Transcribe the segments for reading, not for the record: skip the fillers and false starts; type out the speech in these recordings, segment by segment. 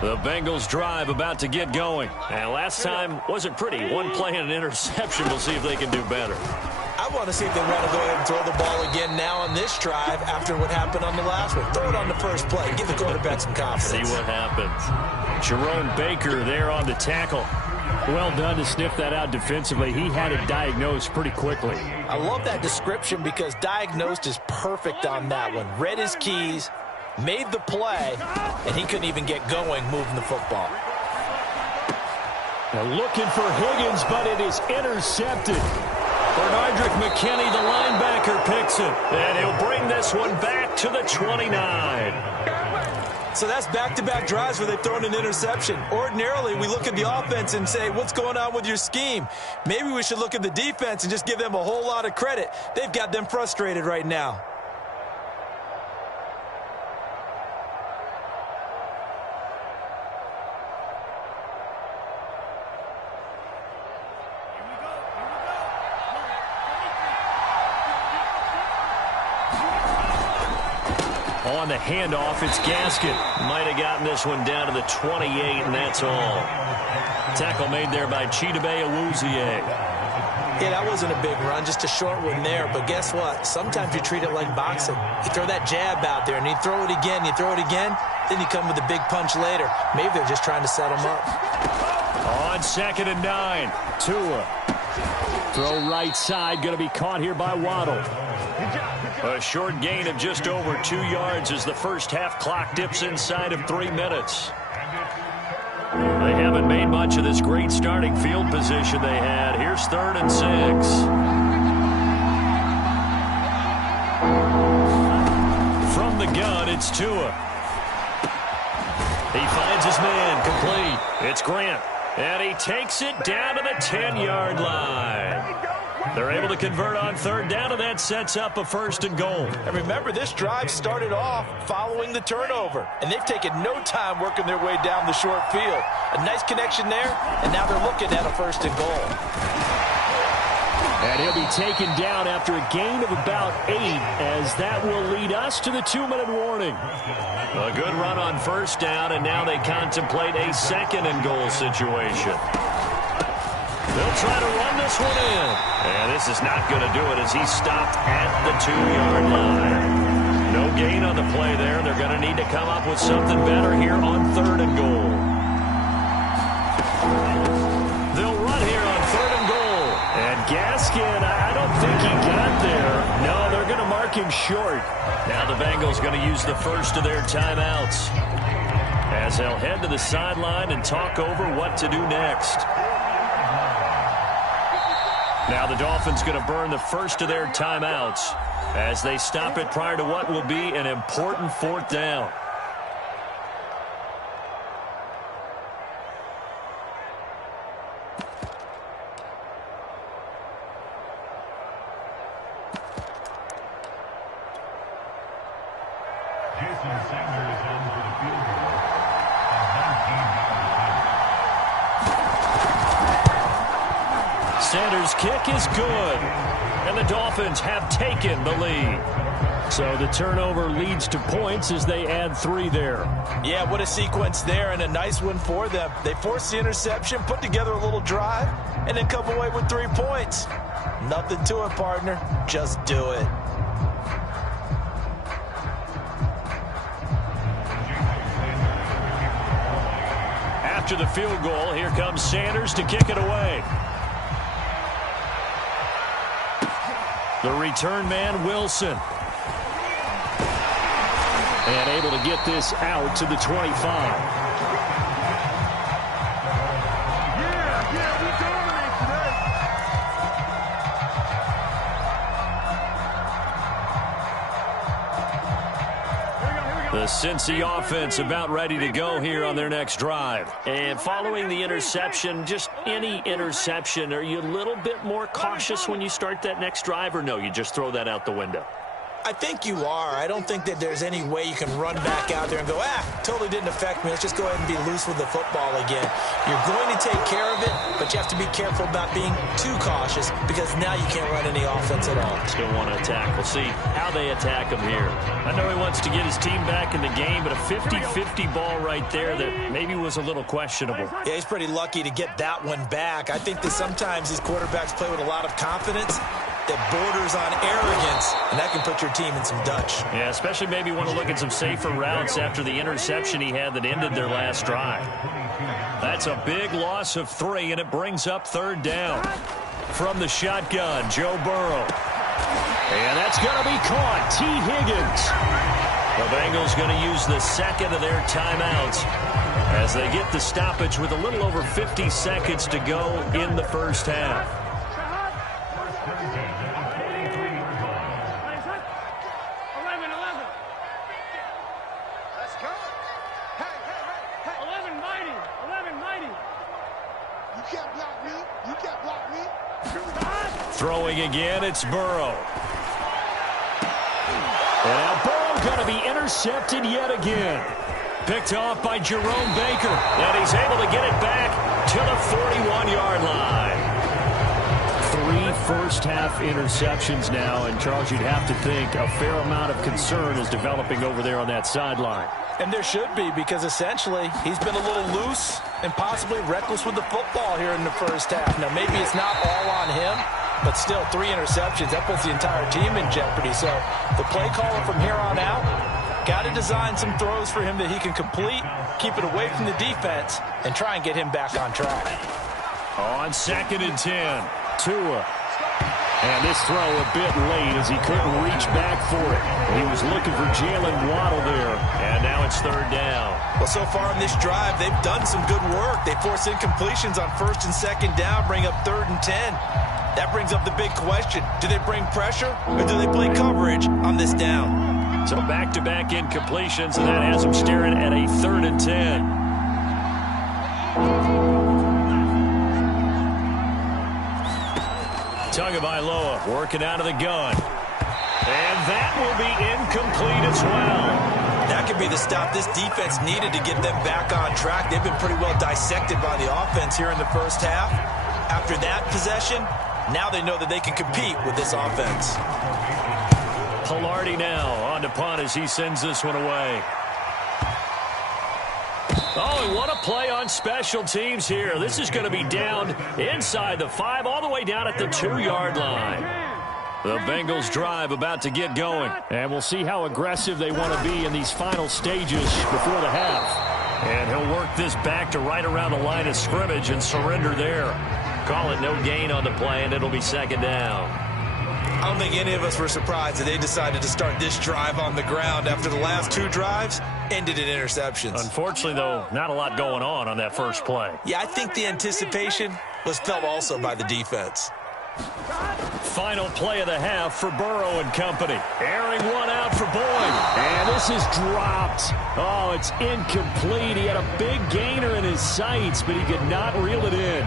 The Bengals drive about to get going. And last time wasn't pretty. One play and an interception. We'll see if they can do better. I want to see if they want to go ahead and throw the ball again now on this drive after what happened on the last one. Throw it on the first play. Give the quarterback some confidence. See what happens. Jerome Baker there on the tackle. Well done to sniff that out defensively. He had it diagnosed pretty quickly. I love that description because diagnosed is perfect on that one. Read his keys, made the play, and he couldn't even get going moving the football. Now looking for Higgins, but it is intercepted. Bernardrick McKinney, the linebacker, picks it. And he'll bring this one back to the 29. So that's back-to-back drives where they've thrown an interception. Ordinarily, we look at the offense and say, what's going on with your scheme? Maybe we should look at the defense and just give them a whole lot of credit. They've got them frustrated right now. On the handoff, it's Gaskin. Might have gotten this one down to the 28, and that's all. Tackle made there by Chidobe Awuzie. Yeah, that wasn't a big run, just a short one there. But guess what? Sometimes you treat it like boxing. You throw that jab out there, and you throw it again, you throw it again, then you come with a big punch later. Maybe they're just trying to set him up. On 2nd and 9, Tua. Throw right side, going to be caught here by Waddle. A short gain of just over 2 yards as the first half clock dips inside of 3 minutes. They haven't made much of this great starting field position they had. Here's 3rd and 6. From the gun, it's Tua. He finds his man, complete. It's Grant, and he takes it down to the 10-yard line. They're able to convert on 3rd down, and that sets up a 1st and goal. And remember, this drive started off following the turnover, and they've taken no time working their way down the short field. A nice connection there, and now they're looking at a 1st and goal. And he'll be taken down after a gain of about 8, as that will lead us to the 2-minute warning. A good run on 1st down, and now they contemplate a 2nd and goal situation. They'll try to run this one in. And this is not going to do it as he's stopped at the 2-yard line. No gain on the play there. They're going to need to come up with something better here on 3rd and goal. They'll run here on 3rd and goal. And Gaskin, I don't think he got there. No, they're going to mark him short. Now the Bengals going to use the first of their timeouts, as they'll head to the sideline and talk over what to do next. Now the Dolphins going to burn the first of their timeouts as they stop it prior to what will be an important 4th down. Sanders' kick is good, and the Dolphins have taken the lead. So the turnover leads to points as they add 3 there. Yeah, what a sequence there, and a nice one for them. They forced the interception, put together a little drive, and then come away with 3 points. Nothing to it, partner. Just do it. After the field goal, here comes Sanders to kick it away. The return man, Wilson. And able to get this out to the 25. The Cincy offense about ready to go here on their next drive. And following the interception, just any interception, are you a little bit more cautious when you start that next drive, or no, you just throw that out the window? I think you are. I don't think that there's any way you can run back out there and go, totally didn't affect me. Let's just go ahead and be loose with the football again. You're going to take care of it, but you have to be careful about being too cautious because now you can't run any offense at all. Still want to attack. We'll see how they attack him here. I know he wants to get his team back in the game, but a 50-50 ball right there that maybe was a little questionable. Yeah, he's pretty lucky to get that one back. I think that sometimes these quarterbacks play with a lot of confidence that borders on arrogance, and that can put your team in some Dutch. Yeah, especially maybe want to look at some safer routes after the interception he had that ended their last drive. That's a big loss of 3, and it brings up 3rd down. From the shotgun, Joe Burrow. And that's going to be caught. T. Higgins. The Bengals going to use the 2nd of their timeouts as they get the stoppage with a little over 50 seconds to go in the first half. Throwing again, it's Burrow. And now Burrow going to be intercepted yet again. Picked off by Jerome Baker. And he's able to get it back to the 41-yard line. 3 first-half interceptions now. And, Charles, you'd have to think a fair amount of concern is developing over there on that sideline. And there should be, because essentially he's been a little loose and possibly reckless with the football here in the first half. Now, maybe it's not all on him, but still 3 interceptions. That puts the entire team in jeopardy. So the play caller from here on out got to design some throws for him that he can complete, keep it away from the defense, and try and get him back on track. On 2nd and 10, Tua. And this throw a bit late as he couldn't reach back for it. He was looking for Jalen Waddle there, and now it's 3rd down. Well, so far in this drive, they've done some good work. They force incompletions on 1st and 2nd down, bring up 3rd and 10. That brings up the big question. Do they bring pressure, or do they play coverage on this down? So back-to-back incompletions, and that has them staring at a 3rd and 10. Tagovailoa working out of the gun. And that will be incomplete as well. That could be the stop this defense needed to get them back on track. They've been pretty well dissected by the offense here in the first half. After that possession, now they know that they can compete with this offense. Pilardi now on to punt as he sends this one away. Oh, and what a play on special teams here. This is going to be down inside the 5, all the way down at the 2-yard line. The Bengals drive about to get going. And we'll see how aggressive they want to be in these final stages before the half. And he'll work this back to right around the line of scrimmage and surrender there. Call it no gain on the play, and it'll be 2nd down. I don't think any of us were surprised that they decided to start this drive on the ground after the last 2 drives ended in interceptions. Unfortunately, though, not a lot going on that first play. Yeah, I think the anticipation was felt also by the defense. Final play of the half for Burrow and company. Airing one out for Boyd. And this is dropped. Oh, it's incomplete. He had a big gainer in his sights, but he could not reel it in.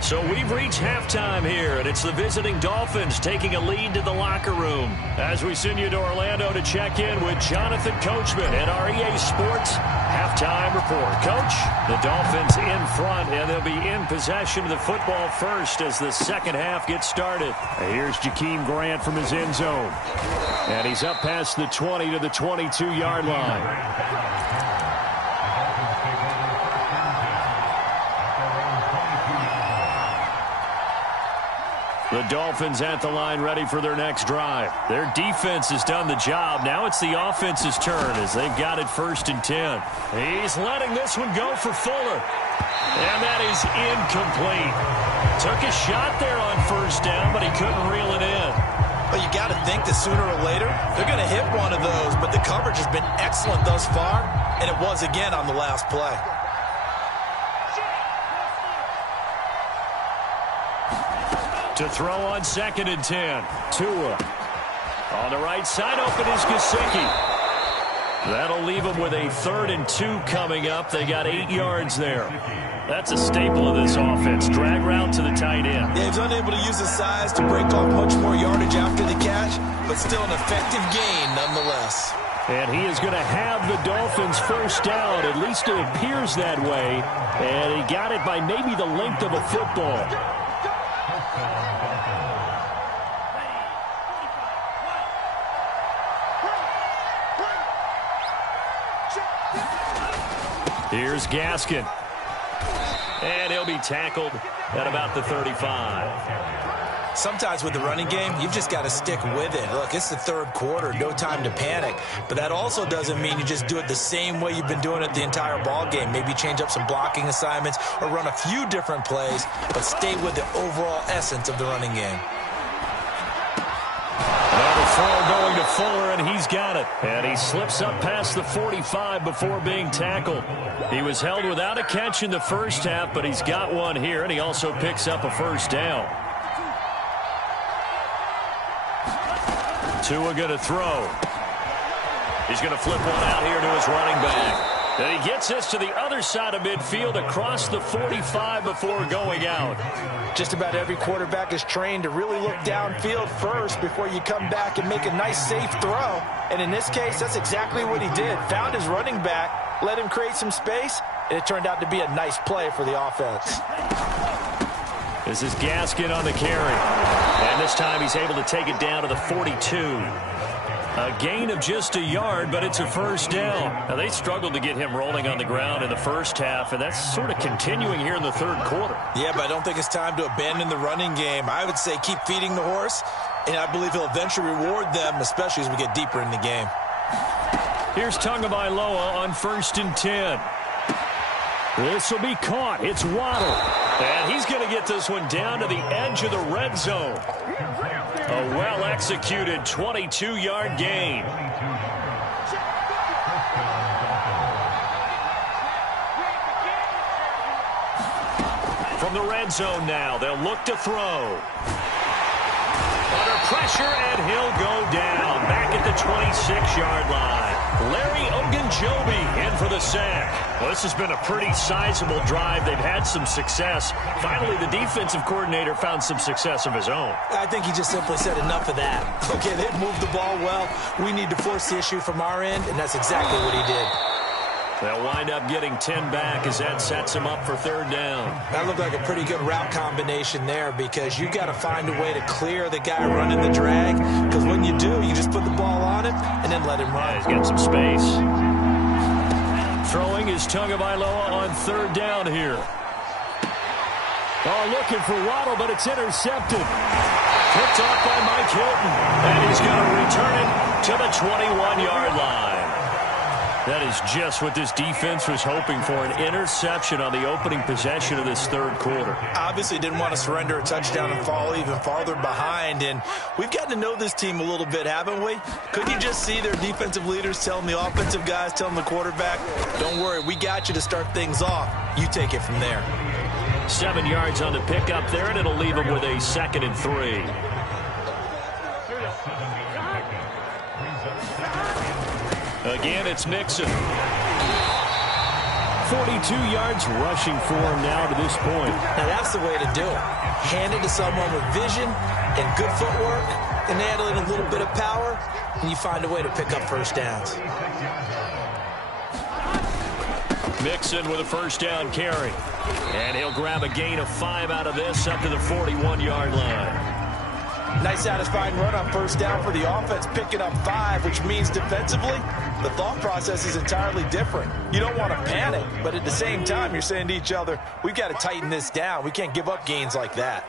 So we've reached halftime here, and it's the visiting Dolphins taking a lead to the locker room. As we send you to Orlando to check in with Jonathan Coachman at our EA Sports Halftime Report. Coach, the Dolphins in front, and they'll be in possession of the football first as the second half gets started. Here's Jakeem Grant from his end zone. And he's up past the 20 to the 22-yard line. The Dolphins at the line ready for their next drive. Their defense has done the job. Now it's the offense's turn as they've got it 1st and 10. He's letting this one go for Fuller. And that is incomplete. Took a shot there on 1st down, but he couldn't reel it in. Well, you got to think that sooner or later they're going to hit one of those, but the coverage has been excellent thus far, and it was again on the last play. To throw on 2nd and 10. Tua. On the right side, open is Gesicki. That'll leave them with a 3rd and 2 coming up. They got 8 yards there. That's a staple of this offense. Drag route to the tight end. Yeah, he's unable to use his size to break off much more yardage after the catch, but still an effective gain nonetheless. And he is going to have the Dolphins first down. At least it appears that way. And he got it by maybe the length of a football. Here's Gaskin. And he'll be tackled at about the 35. Sometimes with the running game, you've just got to stick with it. Look, it's the 3rd quarter, no time to panic. But that also doesn't mean you just do it the same way you've been doing it the entire ball game. Maybe change up some blocking assignments or run a few different plays, but stay with the overall essence of the running game. Another throw going to Fuller, and he's got it. And he slips up past the 45 before being tackled. He was held without a catch in the first half, but he's got one here, and he also picks up a first down. Tua going to throw. He's going to flip one out here to his running back. And he gets this to the other side of midfield across the 45 before going out. Just about every quarterback is trained to really look downfield first before you come back and make a nice, safe throw. And in this case, that's exactly what he did. Found his running back, let him create some space, and it turned out to be a nice play for the offense. This is Gaskin on the carry. And this time he's able to take it down to the 42. A gain of just a yard, but it's a first down. Now, they struggled to get him rolling on the ground in the first half, and that's sort of continuing here in the 3rd quarter. Yeah, but I don't think it's time to abandon the running game. I would say keep feeding the horse, and I believe he'll eventually reward them, especially as we get deeper in the game. Here's Tagovailoa on 1st and 10. This will be caught. It's Waddle. And he's going to get this one down to the edge of the red zone. A well-executed 22-yard gain. From the red zone now, they'll look to throw. Under pressure, and he'll go down. Back at the 26-yard line. Larry Ogunjobi in for the sack. Well, this has been a pretty sizable drive. They've had some success. Finally, the defensive coordinator found some success of his own. I think he just simply said enough of that. Okay, they've moved the ball well. We need to force the issue from our end, and that's exactly what he did. They'll wind up getting 10 back as that sets them up for 3rd down. That looked like a pretty good route combination there because you got to find a way to clear the guy running the drag, because when you do, you just put the ball on him and then let him run. Yeah, he's got some space. Throwing is Tagovailoa on 3rd down here. Oh, looking for Waddle, but it's intercepted. Picked off by Mike Hilton, and he's going to return it to the 21-yard line. That is just what this defense was hoping for, an interception on the opening possession of this 3rd quarter. Obviously didn't want to surrender a touchdown and fall even farther behind, and we've gotten to know this team a little bit, haven't we? Couldn't you just see their defensive leaders telling the offensive guys, telling the quarterback, don't worry, we got you to start things off. You take it from there. 7 yards on the pickup there, and it'll leave them with a 2nd and 3. Again, it's Mixon. 42 yards rushing for him now to this point. Now, that's the way to do it. Hand it to someone with vision and good footwork, and add in a little bit of power, and you find a way to pick up first downs. Mixon with a first down carry. And he'll grab a gain of 5 out of this up to the 41-yard line. Nice satisfying run on first down for the offense, picking up 5, which means defensively, the thought process is entirely different. You don't want to panic, but at the same time, you're saying to each other, we've got to tighten this down. We can't give up gains like that.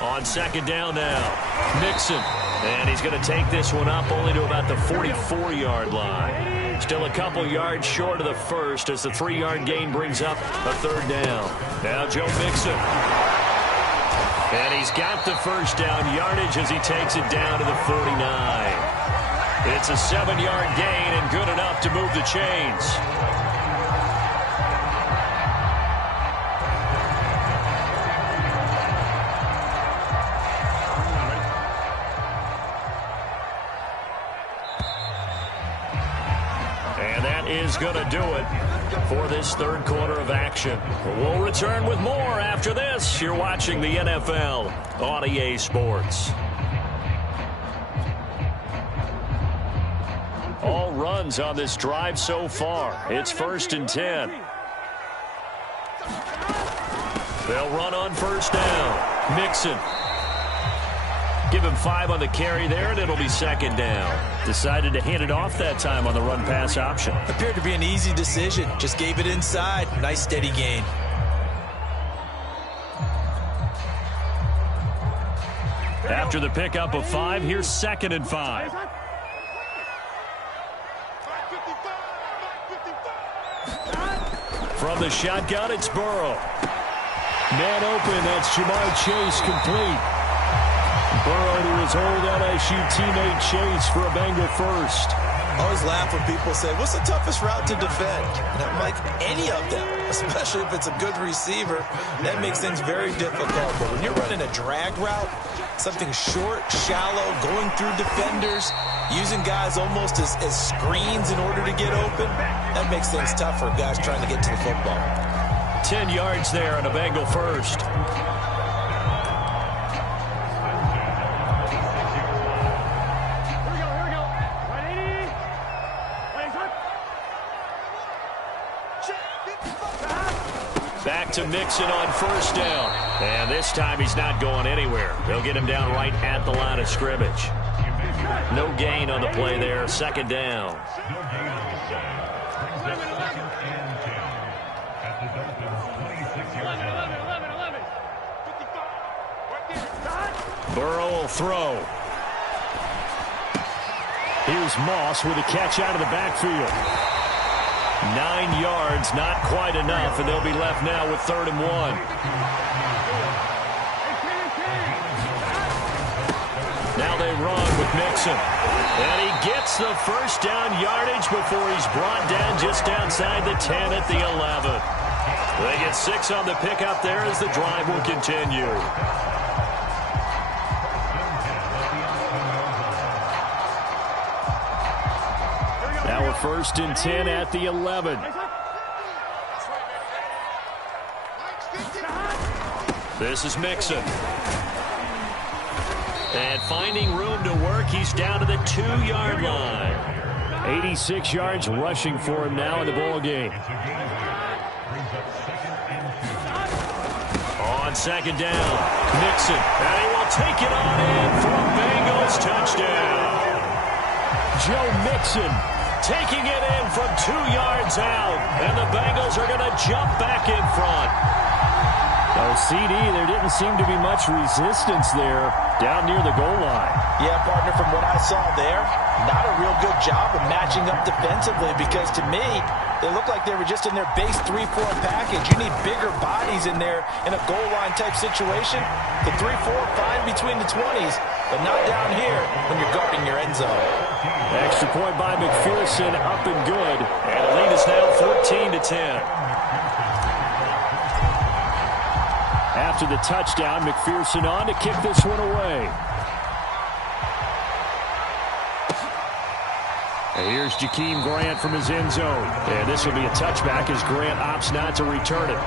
On 2nd down now, Mixon. And he's going to take this one up only to about the 44-yard line. Still a couple yards short of the first as the 3-yard gain brings up a 3rd down. Now Joe Mixon. And he's got the first down yardage as he takes it down to the 49. It's a 7-yard gain and good enough to move the chains. is going to do it for this third quarter of action. We'll return with more after this. You're watching the NFL on EA Sports. All runs on this drive so far. It's 1st and 10. They'll run on first down. Mixon. Give him 5 on the carry there, and it'll be 2nd down. Decided to hand it off that time on the run-pass option. Appeared to be an easy decision. Just gave it inside. Nice steady gain. After the pickup of 5, here's 2nd and 5. From the shotgun, it's Burrow. Man open, that's Jamar Chase complete. Burrow to his old LSU teammate Chase for a Bengal first. I always laugh when people say, what's the toughest route to defend? And I'm like, any of them, especially if it's a good receiver. That makes things very difficult. But when you're running a drag route, something short, shallow, going through defenders, using guys almost as screens in order to get open, that makes things tough for guys trying to get to the football. 10 yards there and a Bengal first. Back to Mixon on first down. And this time he's not going anywhere. They'll get him down right at the line of scrimmage. No gain on the play there. 2nd down. Burrow will throw. Here's Moss with a catch out of the backfield. 9 yards, not quite enough, and they'll be left now with 3rd and 1. Now they run with Mixon. And he gets the first down yardage before he's brought down just outside the 10 at the 11. They get 6 on the pickup there as the drive will continue. Now we're 1st and 10 at the 11. This is Mixon. And finding room to work, he's down to the 2-yard line. 86 yards rushing for him now in the ball game. On 2nd down, Mixon. And he will take it on in for a Bengals touchdown. Joe Mixon taking it in from 2 yards out. And the Bengals are going to jump back in front. Oh, CD, there didn't seem to be much resistance there down near the goal line. Yeah, partner, from what I saw there, not a real good job of matching up defensively because to me, they looked like they were just in their base 3-4 package. You need bigger bodies in there in a goal line type situation. The 3-4, fine between the 20s, but not down here when you're guarding your end zone. Extra point by McPherson, up and good. And the lead is now 14-10. After the touchdown, McPherson on to kick this one away. And here's Jakeem Grant from his end zone. And this will be a touchback as Grant opts not to return it.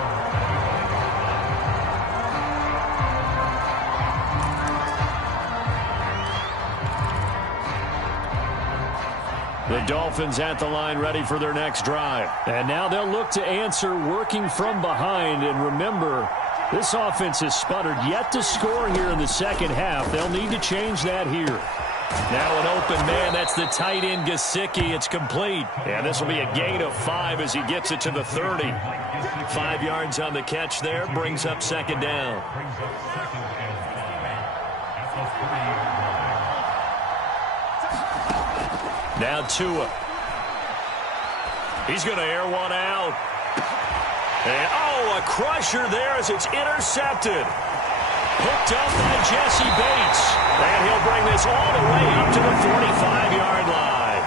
The Dolphins at the line ready for their next drive. And now they'll look to answer working from behind. And remember, this offense has sputtered yet to score here in the second half. They'll need to change that here. Now an open man. That's the tight end Gesicki. It's complete. And this will be a gain of 5 as he gets it to the 30. 5 yards on the catch there. Brings up 2nd down. Now Tua. He's going to air one out. And, oh, a crusher there as it's intercepted. Picked up by Jesse Bates. And he'll bring this all the way up to the 45-yard line.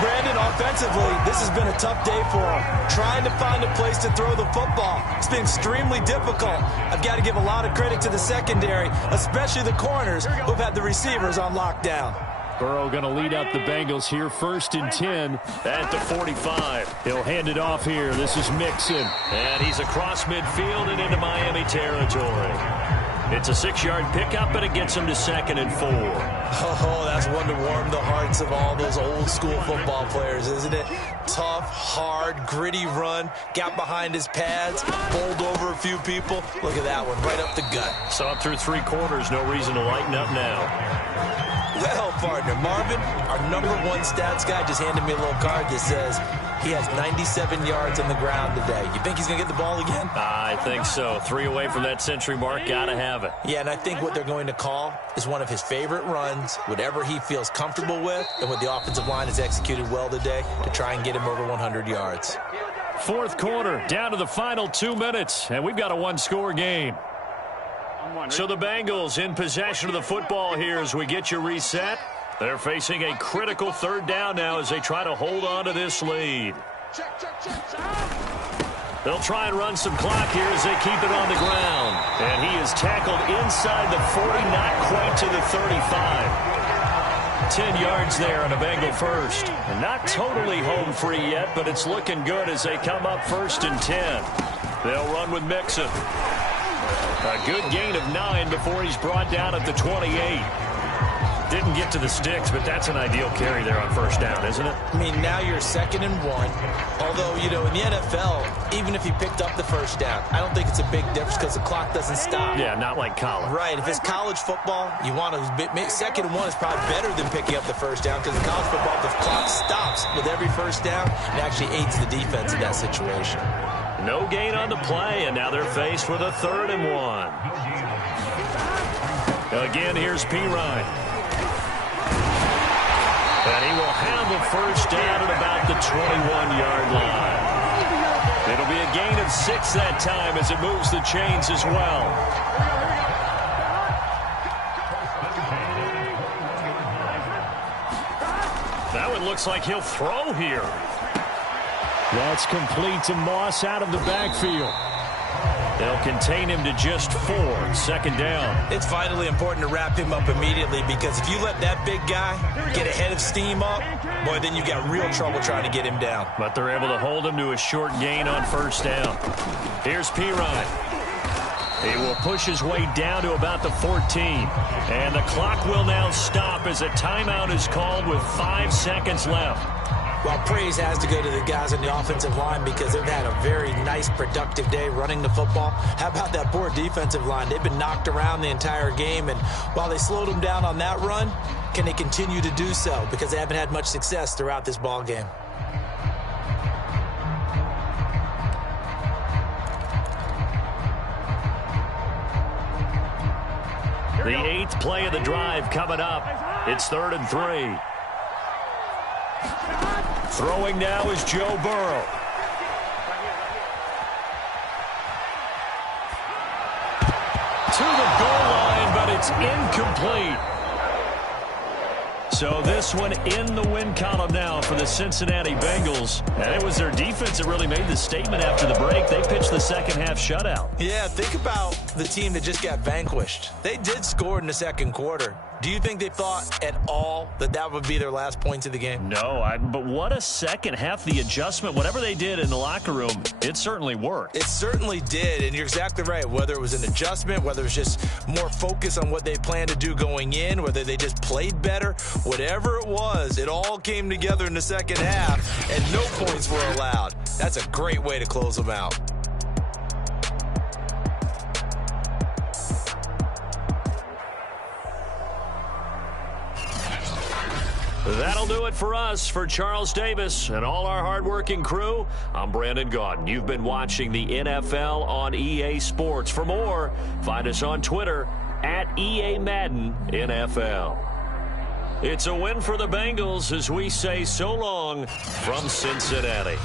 Brandon, offensively, this has been a tough day for him. Trying to find a place to throw the football. It's been extremely difficult. I've got to give a lot of credit to the secondary, especially the corners who've had the receivers on lockdown. Burrow going to lead up the Bengals here, 1st and 10 at the 45. He'll hand it off here. This is Mixon. And he's across midfield and into Miami territory. It's a 6-yard pickup, and it gets him to 2nd and 4. Oh, that's one to warm the hearts of all those old-school football players, isn't it? Tough, hard, gritty run. Got behind his pads, bowled over a few people. Look at that one, right up the gut. Saw it through 3 quarters. No reason to lighten up now. Well, partner, Marvin, our #1 stats guy just handed me a little card that says he has 97 yards on the ground today. You think he's going to get the ball again? I think so. 3 away from that century mark. Got to have it. Yeah, and I think what they're going to call is one of his favorite runs, whatever he feels comfortable with, and what the offensive line has executed well today to try and get him over 100 yards. 4th quarter, down to the final 2 minutes, and we've got a 1-score game. So the Bengals in possession of the football here as we get you reset. They're facing a critical 3rd down now as they try to hold on to this lead. They'll try and run some clock here as they keep it on the ground. And he is tackled inside the 40, not quite to the 35. 10 yards there on a Bengal first. And not totally home free yet, but it's looking good as they come up 1st and 10. They'll run with Mixon. A good gain of 9 before he's brought down at the 28. Didn't get to the sticks, but that's an ideal carry there on 1st down, isn't it? I mean, now you're 2nd and 1. Although, you know, in the NFL, even if he picked up the 1st down, I don't think it's a big difference because the clock doesn't stop. Yeah, not like college. Right. If it's college football, you want to 2nd and 1 is probably better than picking up the 1st down because in college football, the clock stops with every 1st down and actually aids the defense in that situation. No gain on the play, and now they're faced with a 3rd and 1. Again, here's Pirine. And he will have a 1st down at about the 21-yard line. It'll be a gain of 6 that time as it moves the chains as well. That one looks like he'll throw here. That's complete to Moss out of the backfield. They'll contain him to just 4. 2nd down. It's vitally important to wrap him up immediately because if you let that big guy get ahead of steam up, boy, then you've got real trouble trying to get him down. But they're able to hold him to a short gain on 1st down. Here's Pirine. He will push his way down to about the 14. And the clock will now stop as a timeout is called with 5 seconds left. Well, praise has to go to the guys on the offensive line because they've had a very nice, productive day running the football. How about that poor defensive line? They've been knocked around the entire game, and while they slowed them down on that run, can they continue to do so? Because they haven't had much success throughout this ball game. The 8th play of the drive coming up. It's 3rd and 3. Throwing now is Joe Burrow. To the goal line, but it's incomplete. So this one in the win column now for the Cincinnati Bengals. And it was their defense that really made the statement after the break. They pitched the 2nd half shutout. Yeah, think about the team that just got vanquished. They did score in the 2nd quarter. Do you think they thought at all that that would be their last points of the game? No, but what a 2nd half. The adjustment, whatever they did in the locker room, it certainly worked. It certainly did, and you're exactly right. Whether it was an adjustment, whether it was just more focus on what they planned to do going in, whether they just played better, whatever it was, it all came together in the 2nd half, and no points were allowed. That's a great way to close them out. That'll do it for us. For Charles Davis and all our hardworking crew, I'm Brandon Gaudin. You've been watching the NFL on EA Sports. For more, find us on Twitter at EA Madden NFL. It's a win for the Bengals as we say so long from Cincinnati.